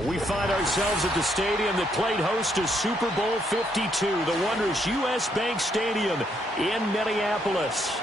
And we find ourselves at the stadium that played host to Super Bowl 52, the wondrous U.S. Bank Stadium in Minneapolis.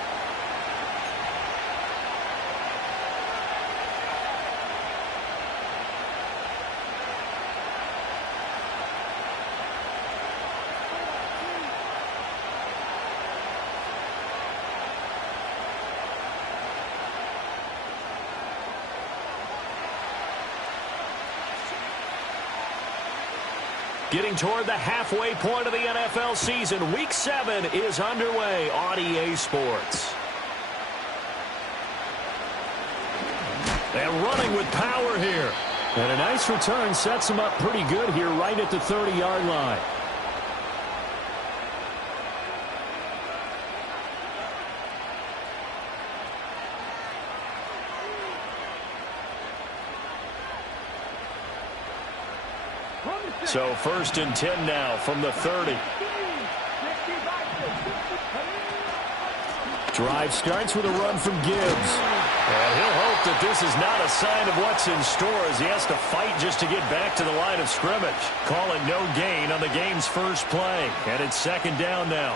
Getting toward the halfway point of the NFL season, Week 7 is underway on EA Sports. And running with power here. And a nice return sets him up pretty good here right at the 30-yard line. So 1st and 10 now from the 30. Drive starts with a run from Gibbs. And he'll hope that this is not a sign of what's in store as he has to fight just to get back to the line of scrimmage. Call it no gain on the game's first play. And it's 2nd down now.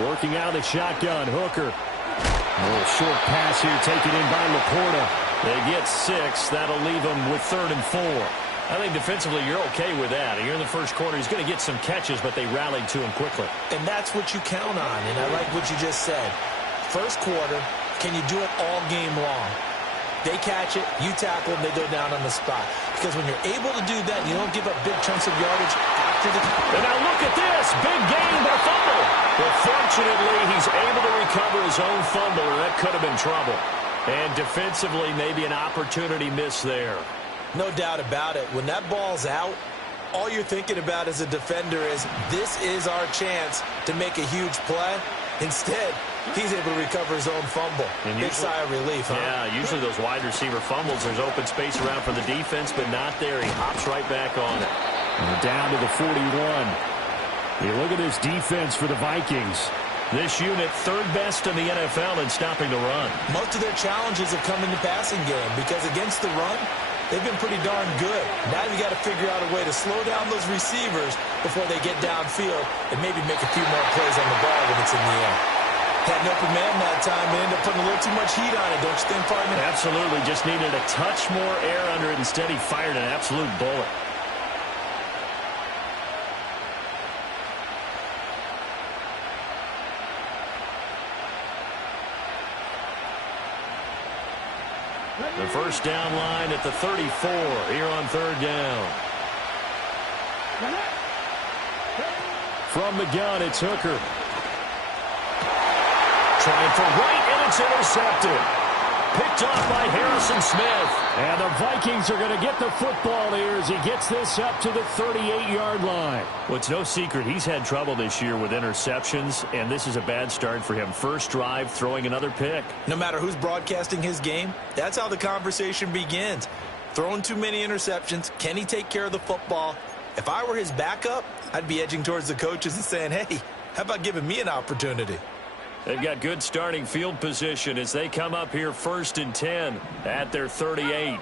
Working out of the shotgun, Hooker. A little short pass here taken in by Laporta. They get 6. That'll leave them with 3rd and 4. I think defensively you're okay with that. Here in the first quarter, he's going to get some catches, but they rallied to him quickly. And that's what you count on, and I like what you just said. First quarter, can you do it all game long? They catch it, you tackle them, they go down on the spot. Because when you're able to do that, you don't give up big chunks of yardage after the... And now look at this. Big gain, but a fumble. But fortunately, he's able to recover his own fumble, or that could have been trouble. And defensively, maybe an opportunity miss there. No doubt about it. When that ball's out, all you're thinking about as a defender is, this is our chance to make a huge play. Instead, he's able to recover his own fumble. And big sigh of relief, huh? Yeah, usually those wide receiver fumbles, there's open space around for the defense, but not there. He hops right back on it. And down to the 41. You look at this defense for the Vikings. This unit, 3rd best in the NFL in stopping the run. Most of their challenges have come in the passing game because against the run, they've been pretty darn good. Now you got to figure out a way to slow down those receivers before they get downfield and maybe make a few more plays on the ball when it's in the air. Had an open man that time and ended up putting a little too much heat on it, don't you think, partner? Absolutely. Just needed a touch more air under it. Instead, he fired an absolute bullet. The first down line at the 34 here on 3rd down. From the gun, it's Hooker. Trying for right, and it's intercepted. Picked off by Harrison Smith. And the Vikings are going to get the football here as he gets this up to the 38-yard line. Well, it's no secret he's had trouble this year with interceptions, and this is a bad start for him. First drive, throwing another pick. No matter who's broadcasting his game, that's how the conversation begins. Throwing too many interceptions, can he take care of the football? If I were his backup, I'd be edging towards the coaches and saying, hey, how about giving me an opportunity? They've got good starting field position as they come up here 1st and 10 at their 38.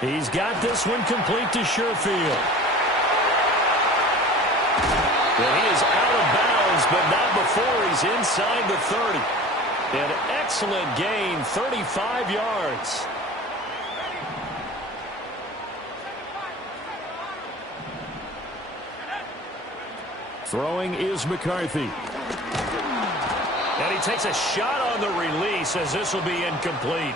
He's got this one complete to Sherfield. Well, he is out of bounds, but not before he's inside the 30. An excellent gain, 35 yards. Throwing is McCarthy. And he takes a shot on the release as this will be incomplete.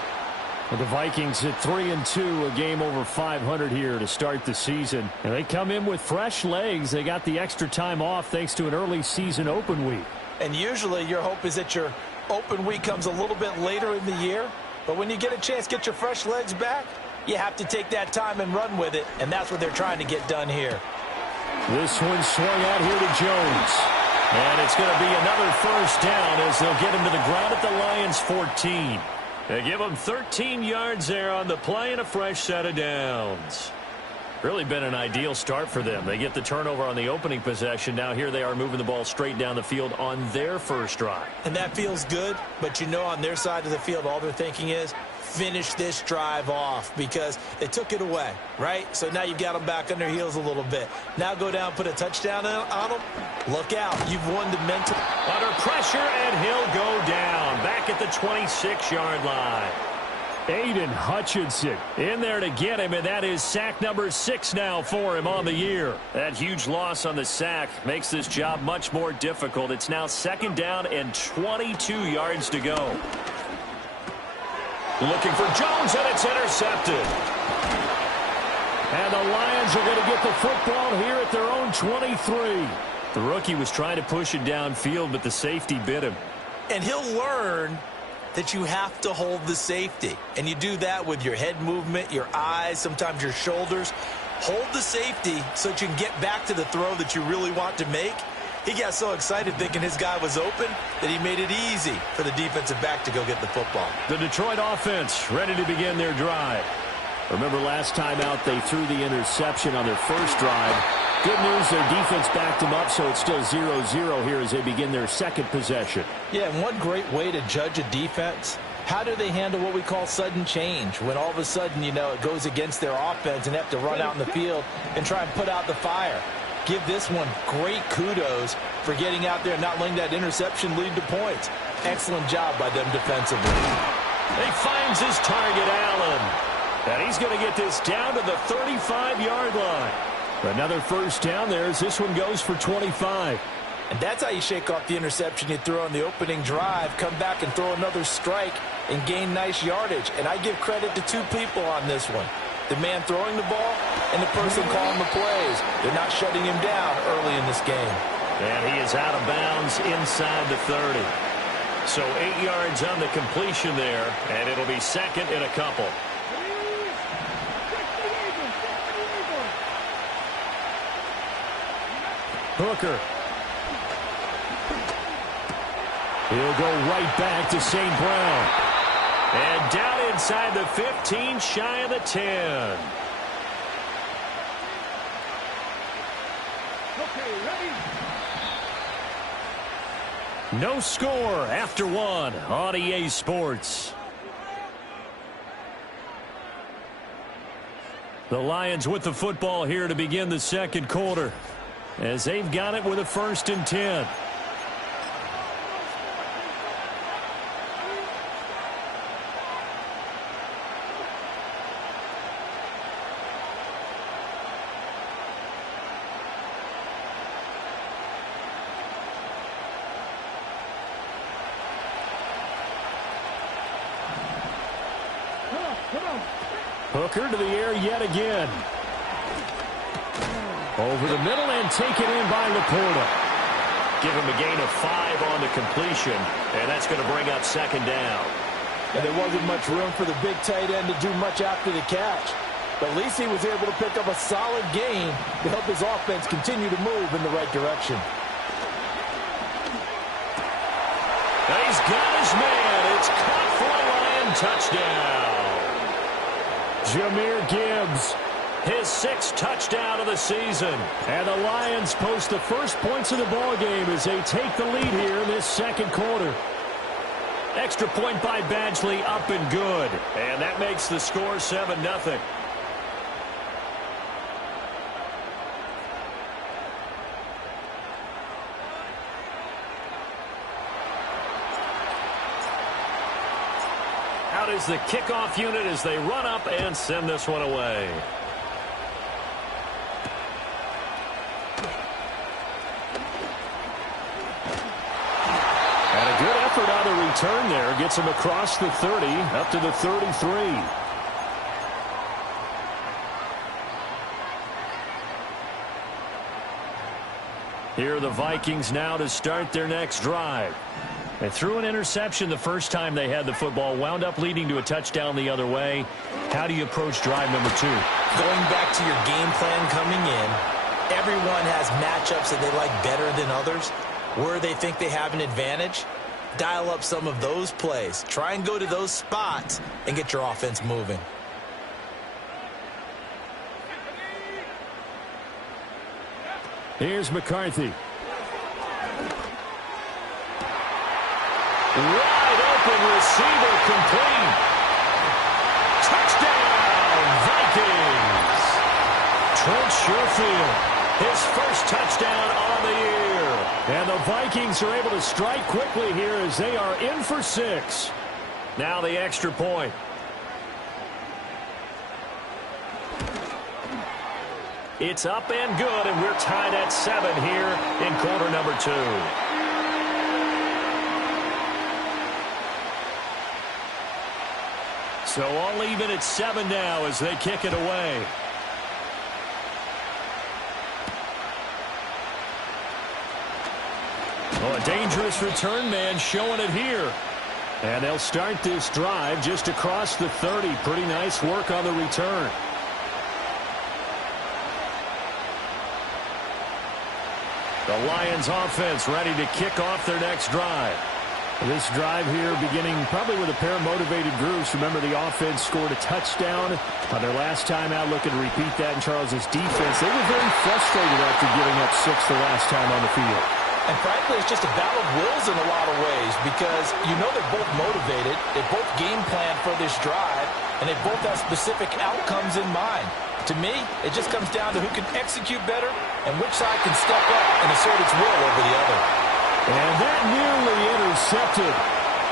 Well, the Vikings hit 3-2, a game over 500 here to start the season. And they come in with fresh legs. They got the extra time off thanks to an early season open week. And usually your hope is that your open week comes a little bit later in the year. But when you get a chance to get your fresh legs back, you have to take that time and run with it. And that's what they're trying to get done here. This one swung out here to Jones. And it's going to be another first down as they'll get him to the ground at the Lions' 14. They give him 13 yards there on the play and a fresh set of downs. Really been an ideal start for them. They get the turnover on the opening possession. Now here they are moving the ball straight down the field on their first drive. And that feels good, but you know on their side of the field all they're thinking is finish this drive off because they took it away, right? So now you've got them back on their heels a little bit. Now go down, put a touchdown on them. Look out. You've won the mental. Under pressure, and he'll go down back at the 26-yard line. Aiden Hutchinson in there to get him, and that is sack number 6 now for him on the year. That huge loss on the sack makes this job much more difficult. It's now 2nd down and 22 yards to go. Looking for Jones, and it's intercepted. And the Lions are going to get the football here at their own 23. The rookie was trying to push it downfield, but the safety bit him. And he'll learn that you have to hold the safety. And you do that with your head movement, your eyes, sometimes your shoulders. Hold the safety so that you can get back to the throw that you really want to make. He got so excited thinking his guy was open that he made it easy for the defensive back to go get the football. The Detroit offense ready to begin their drive. Remember last time out they threw the interception on their first drive. Good news, their defense backed them up, so it's still 0-0 here as they begin their second possession. Yeah, and one great way to judge a defense, how do they handle what we call sudden change? When all of a sudden, you know, it goes against their offense and they have to run out in the field and try and put out the fire. Give this one great kudos for getting out there and not letting that interception lead to points. Excellent job by them defensively. He finds his target, Allen. And he's going to get this down to the 35-yard line. Another first down there as this one goes for 25. And that's how you shake off the interception you threw on the opening drive, come back and throw another strike and gain nice yardage. And I give credit to 2 people on this one. The man throwing the ball and the person calling the plays. They're not shutting him down early in this game. And he is out of bounds inside the 30. So 8 yards on the completion there, and it'll be 2nd and a couple. Hooker. He'll go right back to St. Brown. And down inside the 15, shy of the 10. Okay, ready? No score after 1 on EA Sports. The Lions with the football here to begin the second quarter, as they've got it with a 1st and 10. Hooker to the air yet again. Over the middle and taken in by Laporta. Give him a gain of 5 on the completion, and that's going to bring up 2nd down. And there wasn't much room for the big tight end to do much after the catch. But at least he was able to pick up a solid gain to help his offense continue to move in the right direction. And he's got his man. It's caught for a Lion touchdown. Jahmyr Gibbs, his 6th touchdown of the season. And the Lions post the first points of the ball game as they take the lead here in this second quarter. Extra point by Badgley, up and good. And that makes the score 7-0. Out is the kickoff unit as they run up and send this one away. And a good effort on the return there. Gets him across the 30, up to the 33. Here are the Vikings now to start their next drive. They threw an interception the first time they had the football, wound up leading to a touchdown the other way. How do you approach drive number 2? Going back to your game plan coming in, everyone has matchups that they like better than others. Where they think they have an advantage, dial up some of those plays. Try and go to those spots and get your offense moving. Here's McCarthy. Wide open receiver complete. Touchdown, Vikings. Trent Sherfield, his first touchdown on the year. And the Vikings are able to strike quickly here as they are in for 6. Now the extra point. It's up and good, and we're tied at 7 here in quarter number 2. So all even at 7 now as they kick it away. Oh, a dangerous return man showing it here. And they'll start this drive just across the 30. Pretty nice work on the return. The Lions offense ready to kick off their next drive. This drive here beginning probably with a pair of motivated groups. Remember, the offense scored a touchdown on their last time out, looking to repeat that in Charles's defense. They were very frustrated after giving up 6 the last time on the field. And frankly, it's just a battle of wills in a lot of ways because you know they're both motivated, they both game plan for this drive, and they both have specific outcomes in mind. To me, it just comes down to who can execute better and which side can step up and assert its will over the other. And that nearly intercepted.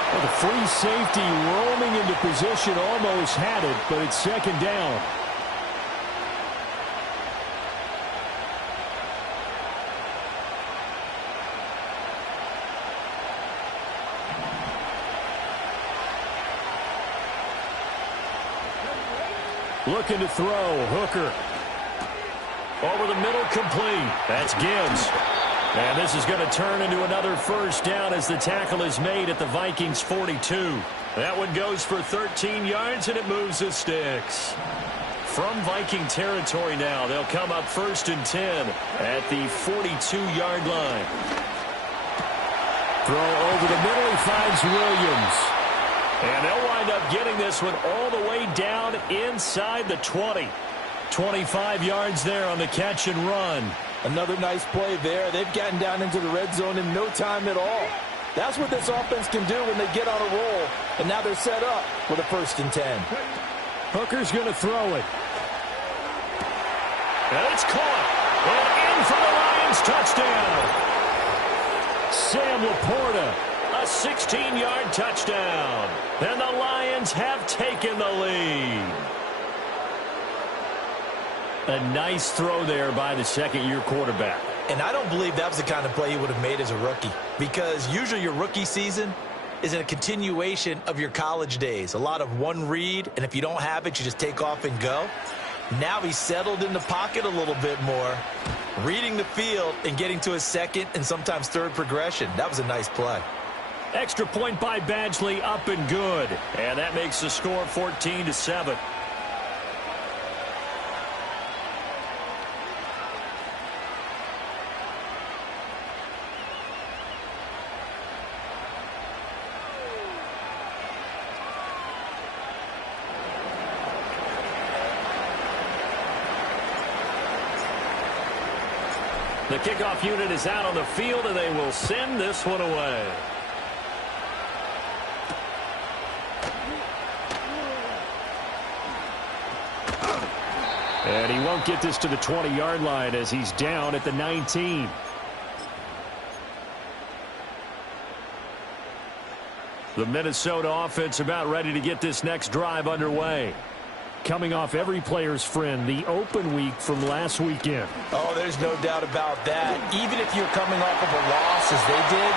Well, the free safety roaming into position almost had it, but it's second down. Looking to throw. Hooker. Over the middle, complete. That's Gibbs. And this is going to turn into another first down as the tackle is made at the Vikings 42. That one goes for 13 yards, and it moves the sticks. From Viking territory now, they'll come up 1st and 10 at the 42-yard line. Throw over the middle, he finds Williams. And they'll wind up getting this one all the way down inside the 20. 25 yards there on the catch and run. Another nice play there. They've gotten down into the red zone in no time at all. That's what this offense can do when they get on a roll. And now they're set up with a 1st and 10. Hooker's going to throw it. And it's caught. And in for the Lions, touchdown. Sam Laporta, a 16-yard touchdown. And the Lions have taken the lead. A nice throw there by the second-year quarterback. And I don't believe that was the kind of play he would have made as a rookie. Because usually your rookie season is a continuation of your college days. A lot of one read, and if you don't have it, you just take off and go. Now he's settled in the pocket a little bit more, reading the field and getting to his second and sometimes third progression. That was a nice play. Extra point by Badgley, up and good. And that makes the score 14-7. The kickoff unit is out on the field, and they will send this one away. And he won't get this to the 20-yard line as he's down at the 19. The Minnesota offense about ready to get this next drive underway. Coming off every player's friend, the open week from last weekend. Oh, there's no doubt about that. Even if you're coming off of a loss as they did,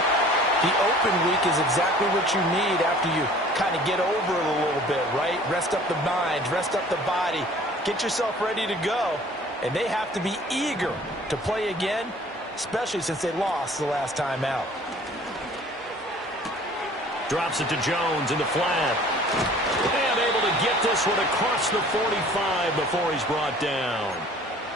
the open week is exactly what you need after you kind of get over it a little bit, right? Rest up the mind, rest up the body, get yourself ready to go. And they have to be eager to play again, especially since they lost the last time out. Drops it to Jones in the flat. And able to get this one across the 45 before he's brought down.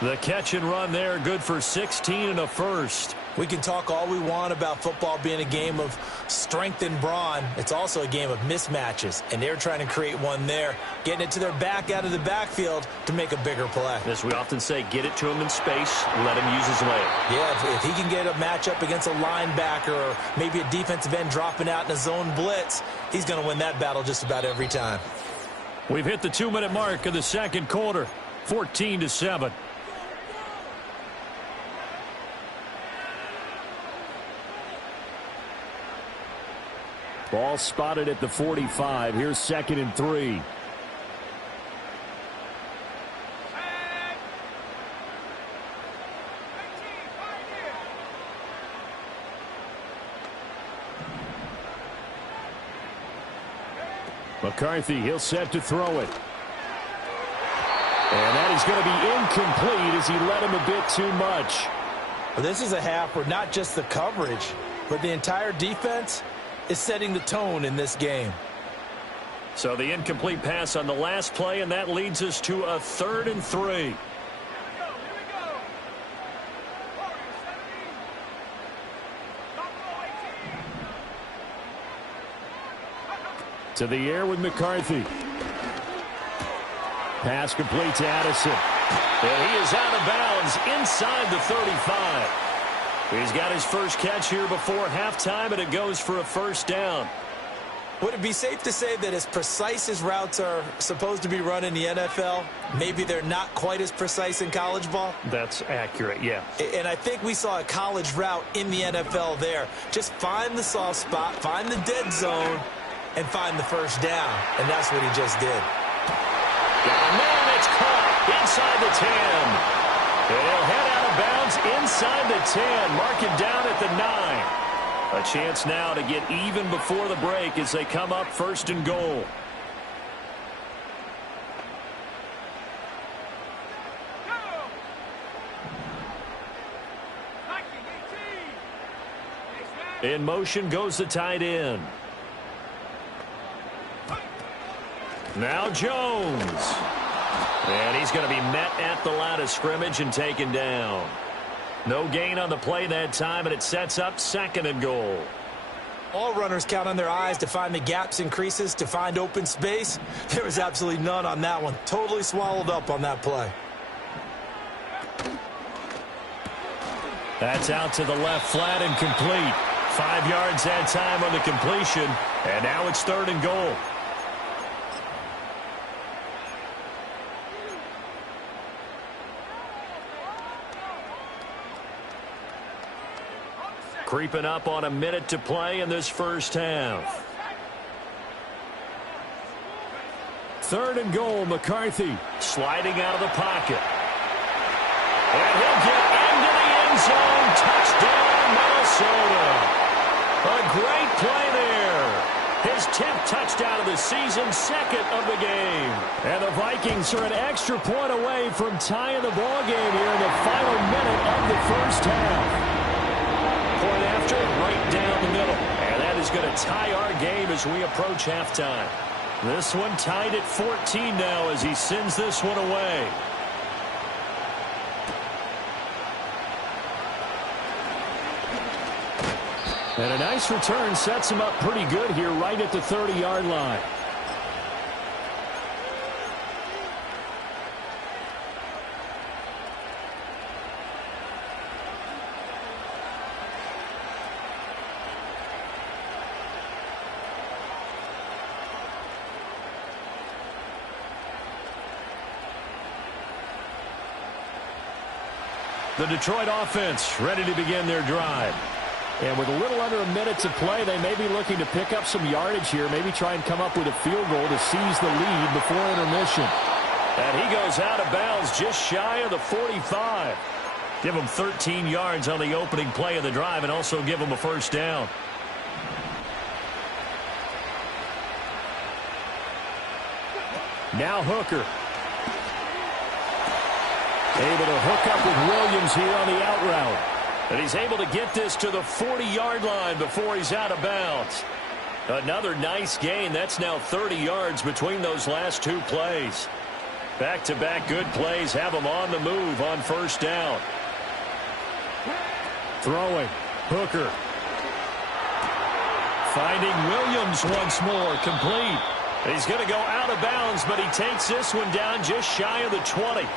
The catch and run there, good for 16 and a first. We can talk all we want about football being a game of strength and brawn. It's also a game of mismatches, and they're trying to create one there, getting it to their back out of the backfield to make a bigger play. As we often say, get it to him in space, let him use his leg. Yeah, if he can get a matchup against a linebacker or maybe a defensive end dropping out in a zone blitz, he's going to win that battle just about every time. We've hit the 2-minute mark of the second quarter, 14-7. Ball spotted at the 45. Here's 2nd and 3. McCarthy, he'll set to throw it. And that is going to be incomplete as he led him a bit too much. Well, this is a half where not just the coverage, but the entire defense is setting the tone in this game. So the incomplete pass on the last play, and that leads us to a 3rd and 3. To the air with McCarthy. Pass complete to Addison. And he is out of bounds inside the 35. He's got his first catch here before halftime, and it goes for a 1st down. Would it be safe to say that as precise as routes are supposed to be run in the NFL, maybe they're not quite as precise in college ball? That's accurate, yeah. And I think we saw a college route in the NFL there. Just find the soft spot, find the dead zone, and find the 1st down. And that's what he just did. Got a man, it's caught inside the 10. And he'll head out of bounds inside the 10. Mark it down at the 9. A chance now to get even before the break as they come up 1st and goal. In motion goes the tight end. Now Jones. And he's going to be met at the line of scrimmage and taken down. No gain on the play that time, and it sets up 2nd and goal. All runners count on their eyes to find the gaps and creases, to find open space. There was absolutely none on that one. Totally swallowed up on that play. That's out to the left flat and complete. 5 yards that time on the completion, and now it's 3rd and goal. Creeping up on a minute to play in this first half. 3rd and goal, McCarthy sliding out of the pocket. And he'll get into the end zone. Touchdown, Minnesota. A great play there. His 10th touchdown of the season, 2nd of the game. And the Vikings are an extra point away from tying the ball game here in the final minute of the first half. Point after, right down the middle. And that is going to tie our game as we approach halftime. This one tied at 14 now as he sends this one away. And a nice return sets him up pretty good here right at the 30-yard line. The Detroit offense ready to begin their drive. And with a little under a minute to play, they may be looking to pick up some yardage here, maybe try and come up with a field goal to seize the lead before intermission. And he goes out of bounds just shy of the 45. Give him 13 yards on the opening play of the drive and also give him a 1st down. Now Hooker. Able to hook up with Williams here on the out route. And he's able to get this to the 40-yard line before he's out of bounds. Another nice gain. That's now 30 yards between those last 2 plays. Back-to-back good plays have him on the move on 1st down. Throwing. Hooker. Finding Williams once more. Complete. He's going to go out of bounds, but he takes this one down just shy of the 20.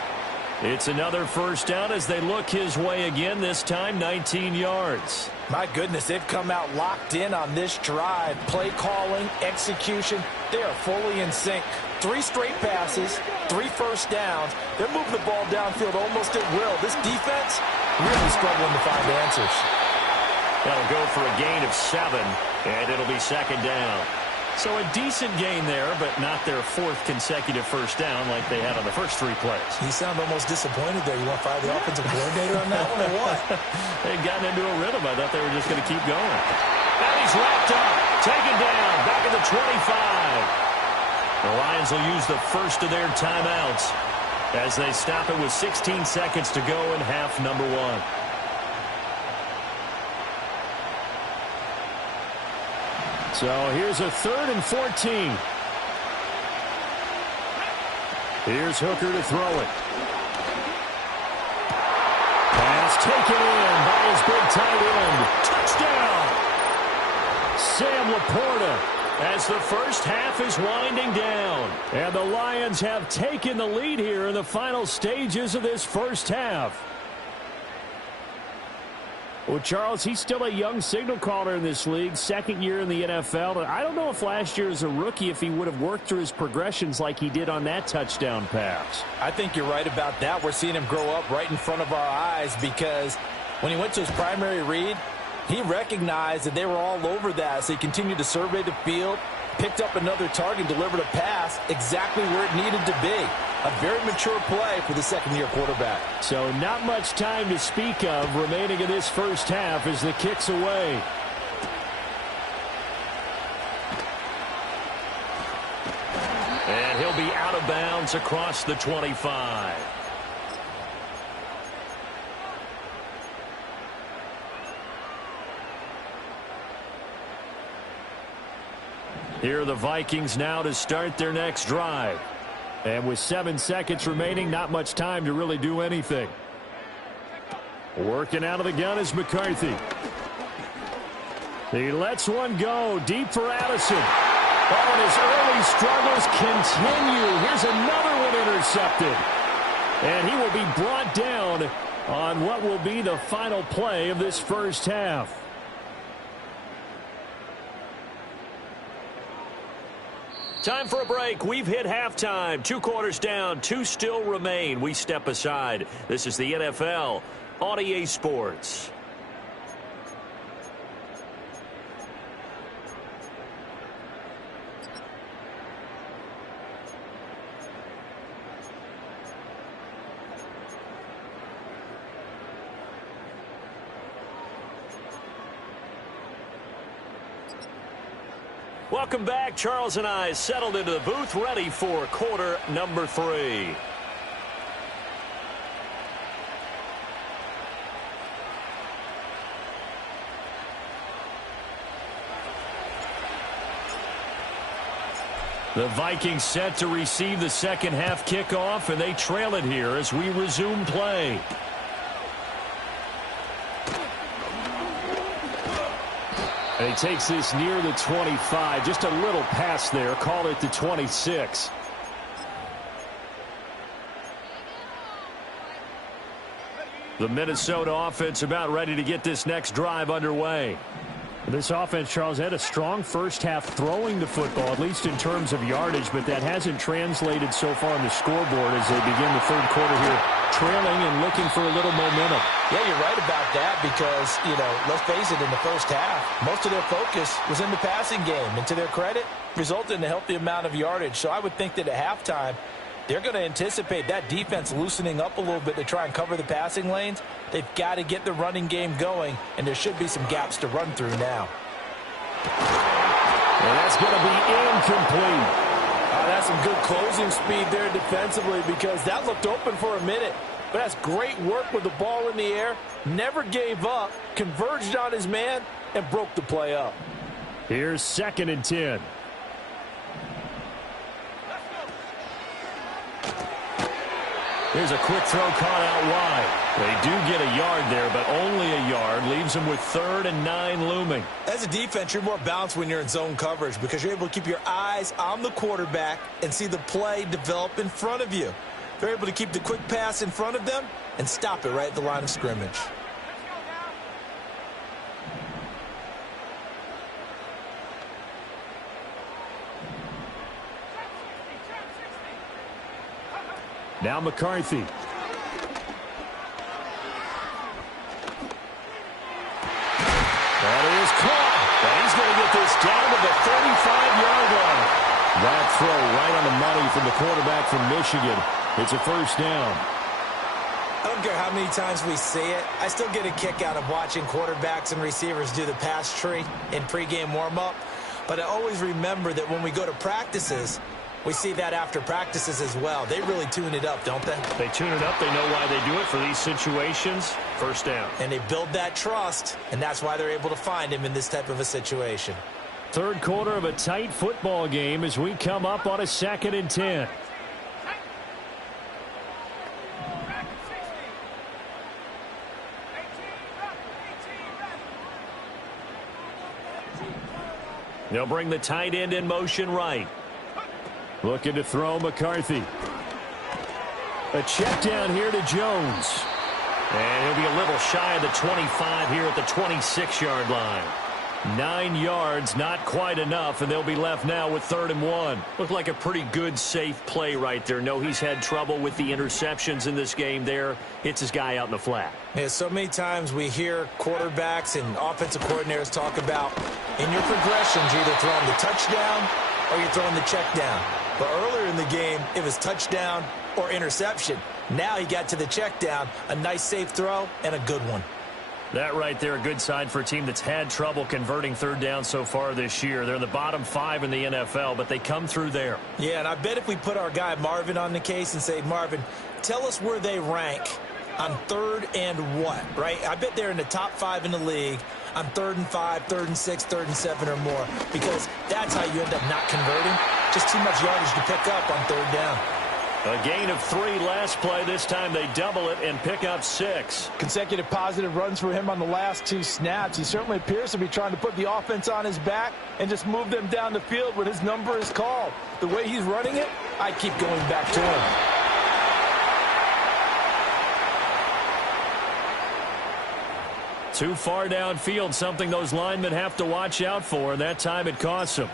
It's another first down as they look his way again, this time 19 yards. My goodness, they've come out locked in on this drive. Play calling, execution, they are fully in sync. 3 straight passes, 3 first downs. They're moving the ball downfield almost at will. This defense really struggling to find answers. They'll go for a gain of 7, and it'll be second down. So a decent gain there, but not their 4th consecutive first down like they had on the first 3 plays. You sound almost disappointed there. You want to fire the offensive coordinator on that one or what? They'd gotten into a rhythm. I thought they were just going to keep going. And he's wrapped up, taken down, back at the 25. The Lions will use the first of their timeouts as they stop it with 16 seconds to go in half number 1. So here's a 3rd and 14. Here's Hooker to throw it. Pass taken in by his big tight end. Touchdown! Sam Laporta as the first half is winding down. And the Lions have taken the lead here in the final stages of this first half. Well, Charles, he's still a young signal caller in this league, 2nd year in the NFL. I don't know if last year as a rookie, if he would have worked through his progressions like he did on that touchdown pass. I think you're right about that. We're seeing him grow up right in front of our eyes because when he went to his primary read, he recognized that they were all over that. So he continued to survey the field, picked up another target, delivered a pass exactly where it needed to be. A very mature play for the 2nd-year quarterback. So not much time to speak of remaining in this first half as the kick's away. And he'll be out of bounds across the 25. Here are the Vikings now to start their next drive. And with 7 seconds remaining, not much time to really do anything. Working out of the gun is McCarthy. He lets one go deep for Addison. Oh, and his early struggles continue. Here's another one intercepted. And he will be brought down on what will be the final play of this first half. Time for a break. We've hit halftime. 2 quarters down. 2 still remain. We step aside. This is the NFL on EA Sports. Welcome back. Charles and I settled into the booth, ready for quarter number 3. The Vikings set to receive the second half kickoff, and they trail it here as we resume play. And he takes this near the 25. Just a little pass there. Call it the 26. The Minnesota offense about ready to get this next drive underway. This offense, Charles, had a strong first half throwing the football, at least in terms of yardage, but that hasn't translated so far on the scoreboard as they begin the third quarter here, trailing and looking for a little momentum. Yeah, you're right about that because, let's face it, in the first half, most of their focus was in the passing game. And to their credit, resulted in a healthy amount of yardage. So I would think that at halftime, they're going to anticipate that defense loosening up a little bit to try and cover the passing lanes. They've got to get the running game going, and there should be some gaps to run through now. And that's going to be incomplete. That's some good closing speed there defensively because that looked open for a minute. But that's great work with the ball in the air. Never gave up, converged on his man, and broke the play up. Here's 2nd and 10. Here's a quick throw caught out wide. They do get a yard there, but only a yard. Leaves them with 3rd and 9 looming. As a defense, you're more balanced when you're in zone coverage because you're able to keep your eyes on the quarterback and see the play develop in front of you. They're able to keep the quick pass in front of them and stop it right at the line of scrimmage. Now McCarthy. That is caught. And he's going to get this down to the 35-yard line. That throw right on the money from the quarterback from Michigan. It's a first down. I don't care how many times we see it. I still get a kick out of watching quarterbacks and receivers do the pass tree in pregame warm-up. But I always remember that when we go to practices, we see that after practices as well. They really tune it up, don't they? They tune it up. They know why they do it for these situations. First down. And they build that trust, and that's why they're able to find him in this type of a situation. Third quarter of a tight football game as we come up on a 2nd and 10. They'll bring the tight end in motion right. Looking to throw McCarthy. A check down here to Jones. And he'll be a little shy of the 25 here at the 26-yard line. 9 yards, not quite enough, and they'll be left now with 3rd and 1. Looked like a pretty good, safe play right there. No, he's had trouble with the interceptions in this game there. Hits his guy out in the flat. Yeah, so many times we hear quarterbacks and offensive coordinators talk about in your progressions, you're either throwing the touchdown or you're throwing the check down. But earlier in the game, it was touchdown or interception. Now he got to the check down, a nice safe throw, and a good one. That right there, a good sign for a team that's had trouble converting 3rd down so far this year. They're in the bottom 5 in the NFL, but they come through there. Yeah, and I bet if we put our guy Marvin on the case and say, Marvin, tell us where they rank on 3rd and what, right? I bet they're in the top 5 in the league on 3rd and 5, 3rd and 6, 3rd and 7 or more, because that's how you end up not converting. Just too much yardage to pick up on 3rd down. A gain of 3 last play. This time they double it and pick up 6. Consecutive positive runs for him on the last 2 snaps. He certainly appears to be trying to put the offense on his back and just move them down the field when his number is called. The way he's running it, I keep going back to him. Too far downfield, something those linemen have to watch out for, and that time it costs them.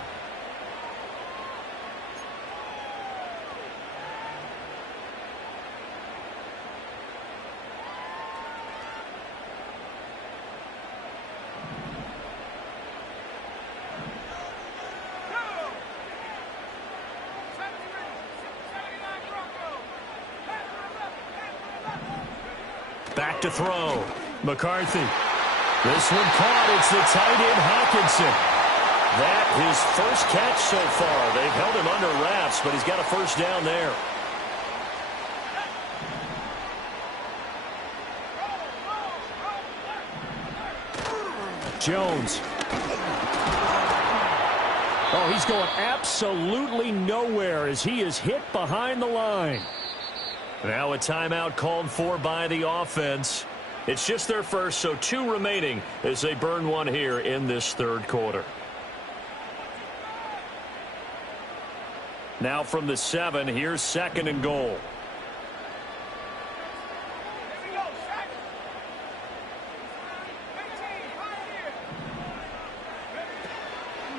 Back to throw. McCarthy. This one caught. It's the tight end Hawkinson. That his first catch so far. They've held him under wraps, but he's got a first down there. Jones. Oh, he's going absolutely nowhere as he is hit behind the line. Now a timeout called for by the offense. It's just their first, so 2 remaining as they burn one here in this 3rd quarter. Now from the 7, here's 2nd and goal.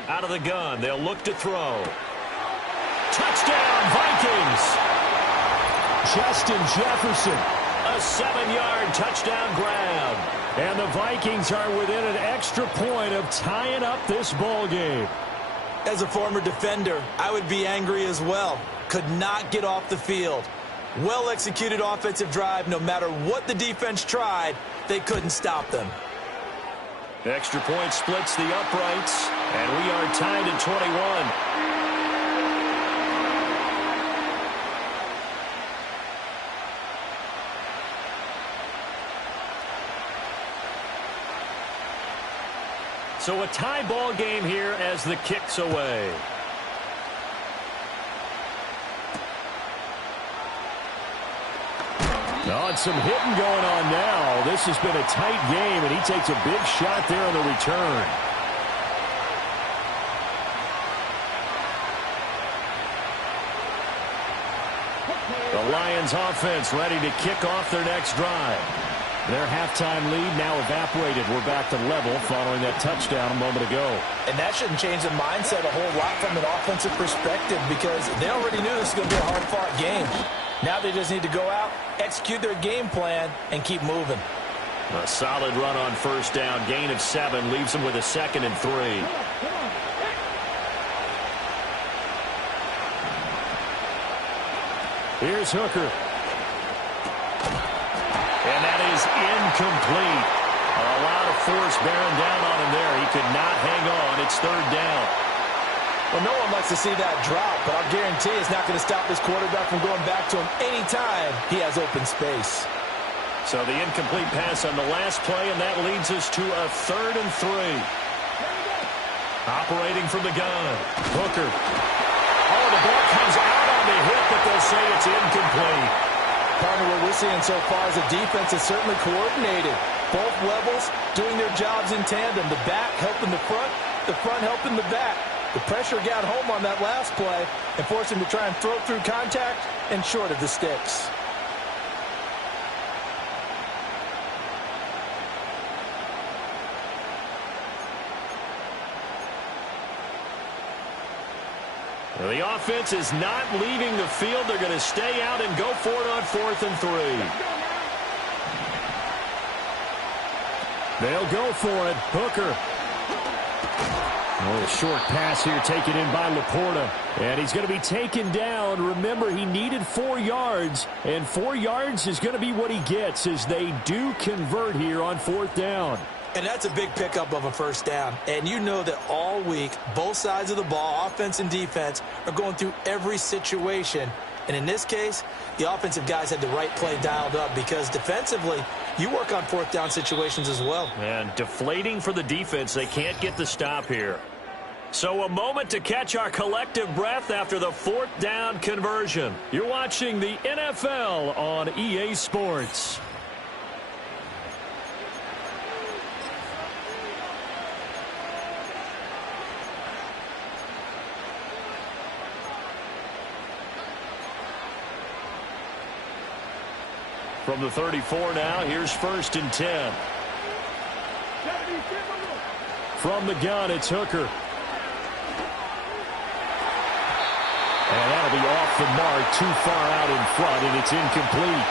Out of the gun, they'll look to throw. Touchdown, Vikings! Justin Jefferson, a 7-yard touchdown grab. And the Vikings are within an extra point of tying up this ball game. As a former defender, I would be angry as well. Could not get off the field. Well-executed offensive drive. No matter what the defense tried, they couldn't stop them. Extra point splits the uprights, and we are tied at 21. So a tie ball game here as the kick's away. Oh, and some hitting going on now. This has been a tight game, and he takes a big shot there on the return. The Lions offense ready to kick off their next drive. Their halftime lead now evaporated. We're back to level following that touchdown a moment ago. And that shouldn't change the mindset a whole lot from an offensive perspective because they already knew this was going to be a hard-fought game. Now they just need to go out, execute their game plan, and keep moving. A solid run on first down. Gain of 7 leaves them with a 2nd and 3. Here's Hooker. And that is incomplete. A lot of force bearing down on him there. He could not hang on. It's 3rd down. Well, no one likes to see that drop, but I'll guarantee it's not going to stop this quarterback from going back to him anytime he has open space. So the incomplete pass on the last play, and that leads us to a 3rd and 3. Operating from the gun. Hooker. Oh, the ball comes out on the hit, but they'll say it's incomplete. Partner, what we're seeing so far is the defense is certainly coordinated. Both levels doing their jobs in tandem. The back helping the front helping the back. The pressure got home on that last play and forced him to try and throw through contact and short of the sticks. The offense is not leaving the field. They're going to stay out and go for it on 4th and 3. They'll go for it. Hooker. A little short pass here taken in by Laporta. And he's going to be taken down. Remember, he needed 4 yards. And 4 yards is going to be what he gets as they do convert here on 4th down. And that's a big pickup of a first down. And you know that all week, both sides of the ball, offense and defense, are going through every situation. And in this case, the offensive guys had the right play dialed up because defensively, you work on 4th down situations as well. And deflating for the defense. They can't get the stop here. So a moment to catch our collective breath after the 4th down conversion. You're watching the NFL on EA Sports. From the 34 now, here's 1st and 10. From the gun, it's Hooker. And that'll be off the mark, too far out in front, and it's incomplete.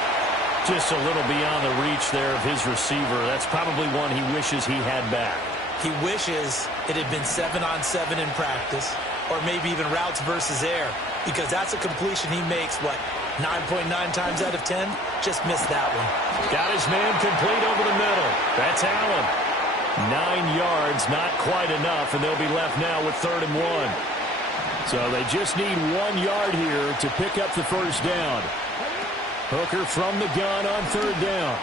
Just a little beyond the reach there of his receiver. That's probably one he wishes he had back. He wishes it had been 7-on-7 in practice, or maybe even routes versus air, because that's a completion he makes, 9.9 times out of 10? Just missed that one. Got his man complete over the middle. That's Allen. 9 yards, not quite enough, and they'll be left now with 3rd and 1. So they just need 1 yard here to pick up the first down. Hooker from the gun on 3rd down.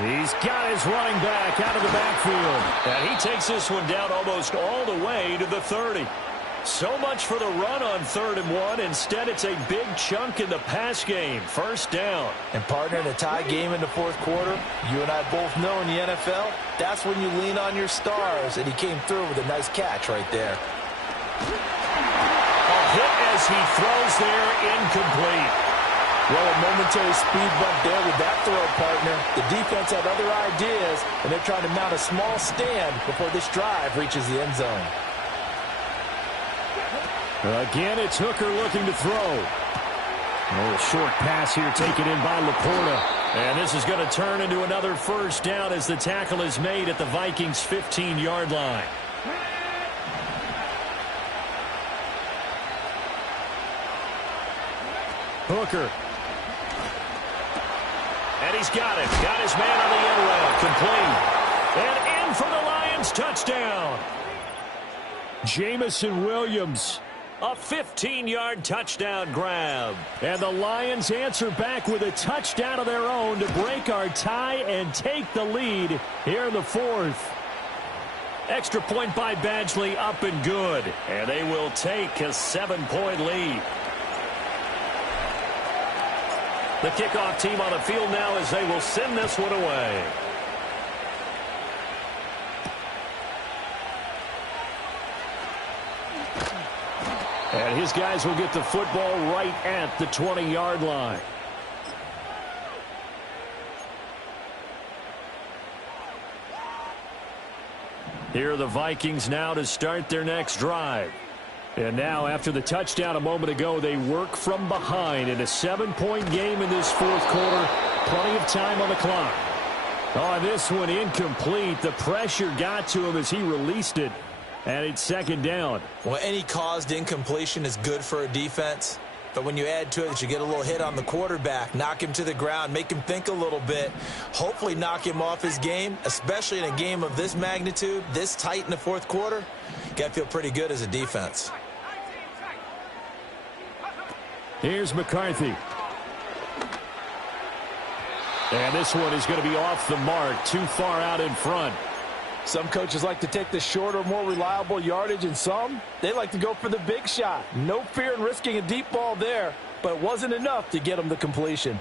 He's got his running back out of the backfield. And he takes this one down almost all the way to the 30. So much for the run on 3rd and 1. Instead, it's a big chunk in the pass game. First down. And partner, in a tie game in the 4th quarter, you and I both know in the NFL, that's when you lean on your stars. And he came through with a nice catch right there. A hit as he throws there, incomplete. Well, a momentary speed bump there with that throw, partner. The defense had other ideas, and they're trying to mount a small stand before this drive reaches the end zone. Again, it's Hooker looking to throw. A little short pass here taken in by Laporta. And this is going to turn into another first down as the tackle is made at the Vikings' 15-yard line. Hooker. And he's got it. Got his man on the end route. Complete. And in for the Lions touchdown. Jamison Williams. A 15-yard touchdown grab. And the Lions answer back with a touchdown of their own to break our tie and take the lead here in the 4th. Extra point by Badgley, up and good. And they will take a 7-point lead. The kickoff team on the field now as they will send this one away. And his guys will get the football right at the 20-yard line. Here are the Vikings now to start their next drive. And now, after the touchdown a moment ago, they work from behind in a 7-point game in this fourth quarter. Plenty of time on the clock. Oh, this one incomplete. The pressure got to him as he released it. And it's second down. Well, any caused incompletion is good for a defense. But when you add to it that you get a little hit on the quarterback, knock him to the ground, make him think a little bit, hopefully knock him off his game, especially in a game of this magnitude, this tight in the fourth quarter, you got to feel pretty good as a defense. Here's McCarthy. And this one is going to be off the mark, too far out in front. Some coaches like to take the shorter, more reliable yardage, and some, they like to go for the big shot. No fear in risking a deep ball there, but it wasn't enough to get them the completion.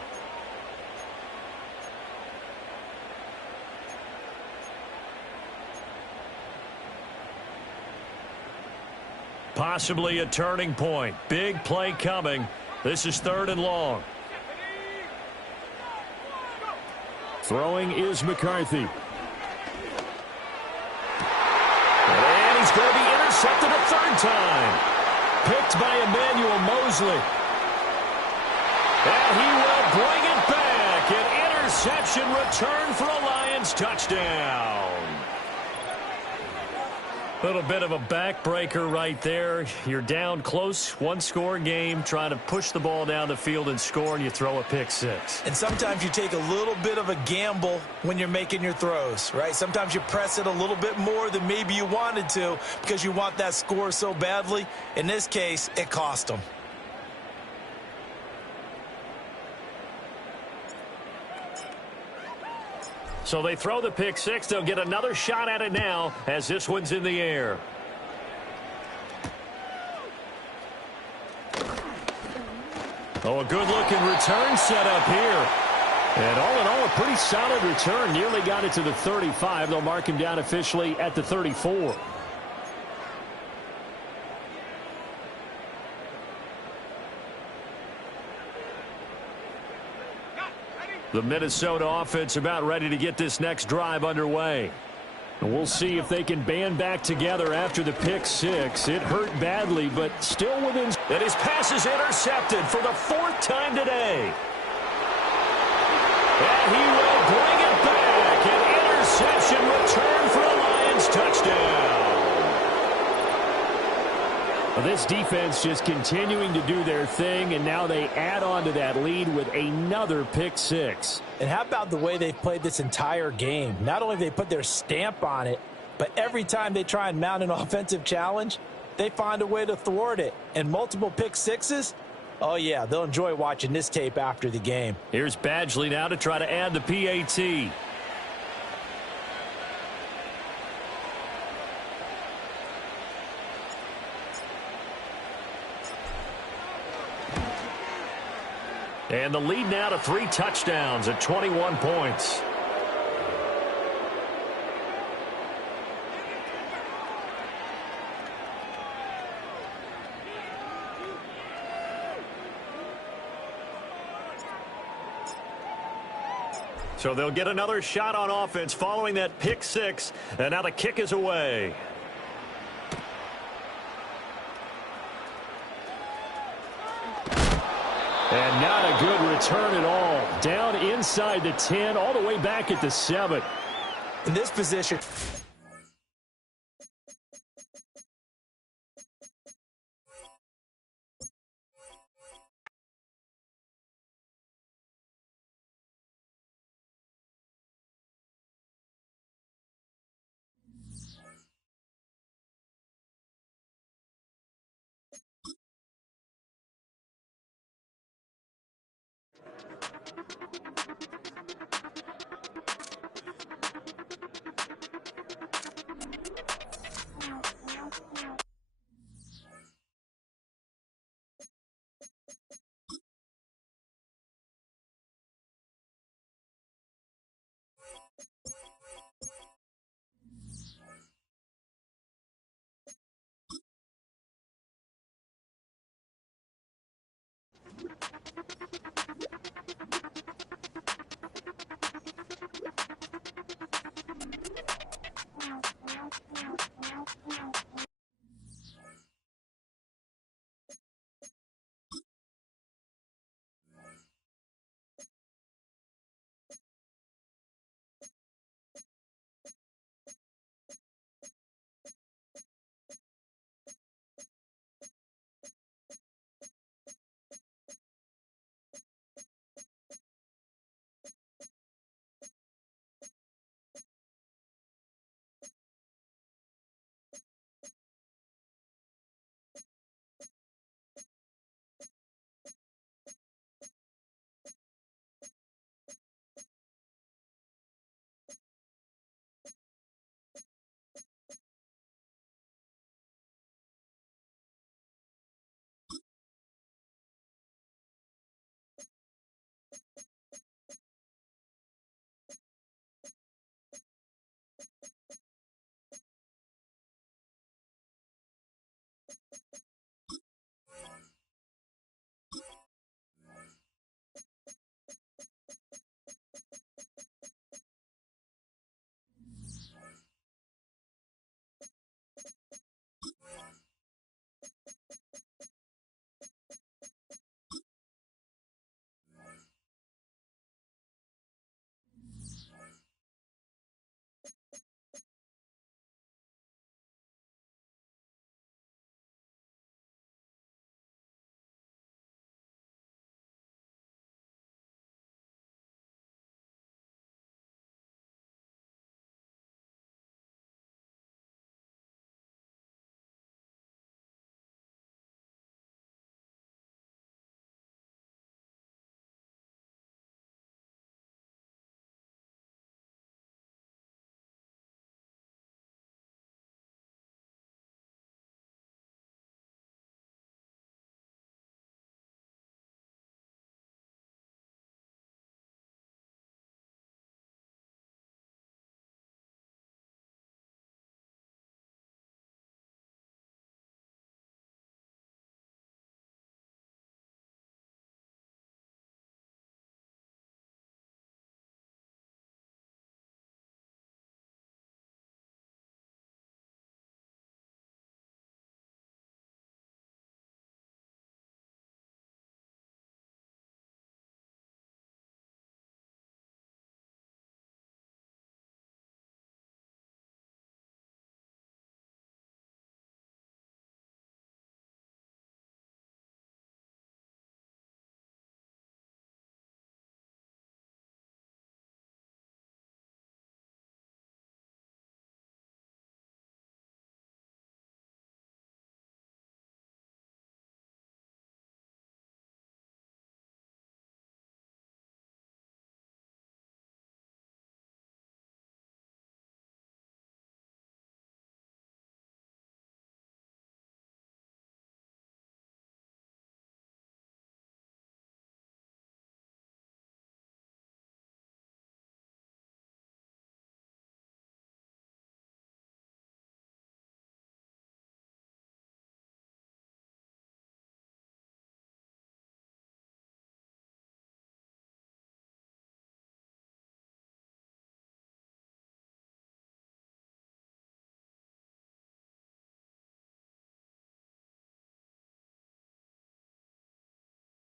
Possibly a turning point. Big play coming. This is 3rd and long. Throwing is McCarthy. And he's going to be intercepted a 3rd time. Picked by Emmanuel Mosley. And he will bring it back. An interception return for a Lions touchdown. A little bit of a backbreaker right there. You're down close, 1-score game, trying to push the ball down the field and score, and you throw a pick six. And sometimes you take a little bit of a gamble when you're making your throws, right? Sometimes you press it a little bit more than maybe you wanted to because you want that score so badly. In this case, it cost them. So they throw the pick six. They'll get another shot at it now as this one's in the air. Oh, a good-looking return set up here. And all in all, a pretty solid return. Nearly got it to the 35. They'll mark him down officially at the 34. The Minnesota offense about ready to get this next drive underway. And we'll see if they can band back together after the pick six. It hurt badly, but still within. And his pass is intercepted for the 4th time today. And he will bring it back. An interception return for a Lions touchdown. Well, this defense just continuing to do their thing, and now they add on to that lead with another pick six. And how about the way they've played this entire game? Not only have they put their stamp on it, but every time they try and mount an offensive challenge, they find a way to thwart it. And multiple pick sixes, oh yeah, they'll enjoy watching this tape after the game. Here's Badgley now to try to add the PAT. And the lead now to 3 touchdowns at 21 points. So they'll get another shot on offense following that pick six. And now the kick is away. And not a good return at all. Down inside the 10, all the way back at the 7. In this position.